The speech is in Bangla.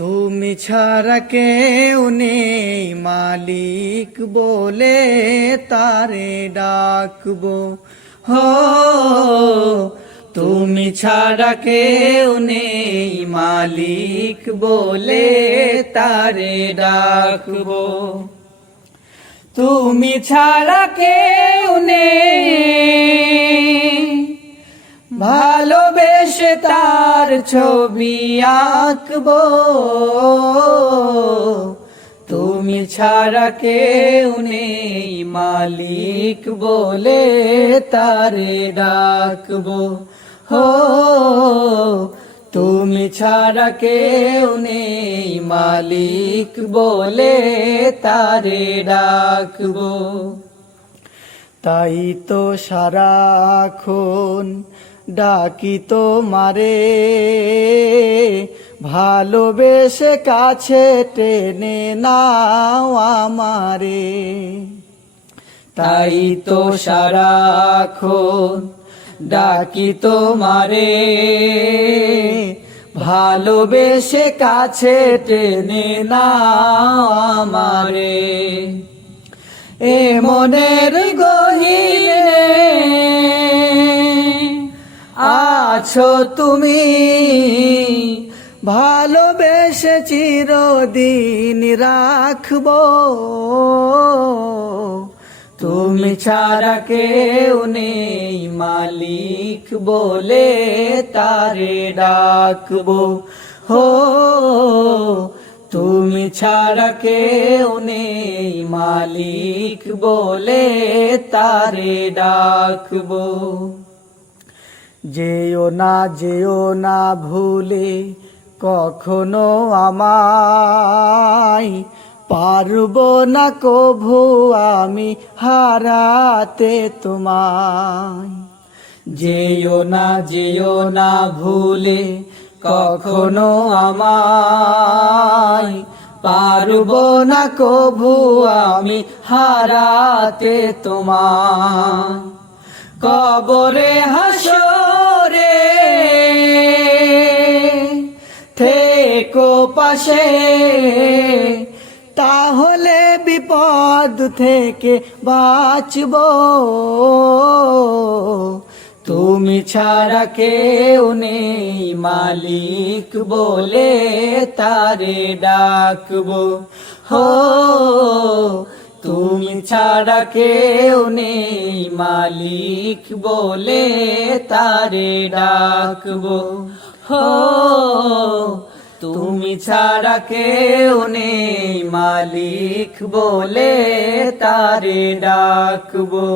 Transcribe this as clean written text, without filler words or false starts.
তুমি ছাড়া কেউ নেই মালিক বলে তারে ডাকবো। হো তুমি ছাড়া কেউ নেই মালিক বলে তারে ডাকবো। তুমি ছাড়া কেউ নেই ভালোবেসে তার ছবি আঁকবো। তুমি ছাড়া কেউ নেই মালিক বলে তারে ডাকবো। হো তুমি ছাড়া কেউ নেই মালিক বলে তারে ডাকবো। তাই তো সারাক্ষণ ডাকি তোমারে, ভালোবেসে কাছে টেনে নাও আমারে। তাই তো সারাক্ষণ ডাকি তোমারে, ভালোবেসে কাছে টেনে নাও আমারে। এ মনের গহীনে আছো তুমি, ভালোবেসে চিরদিন রাখবো। তুমি ছাড়া কেউ নেই মালিক বলে তারে ডাকবো। হো তুমি ছাড়া কেউ নেই মালিক বলে তারে ডাকবো। যেও না ভুলে কখনো আমায়, পারবো না কভু আমি হারাতে তোমায়। যেও না ভুলে কখনো আমায়, পারবো না কভু আমি হারাতে তোমায়। কবরে হাসরে থেকো পাশে, তাহলে বিপদ থেকে বাঁচবো। তুমি ছাড়া কেউ নেই মালিক বলে তারে ডাকবো। হো তুমি ছাড়া কেউ নেই মালিক বলে তারে ডাকবো। হো তুমি ছাড়া কেউ নেই মালিক বলে তারে ডাকবো।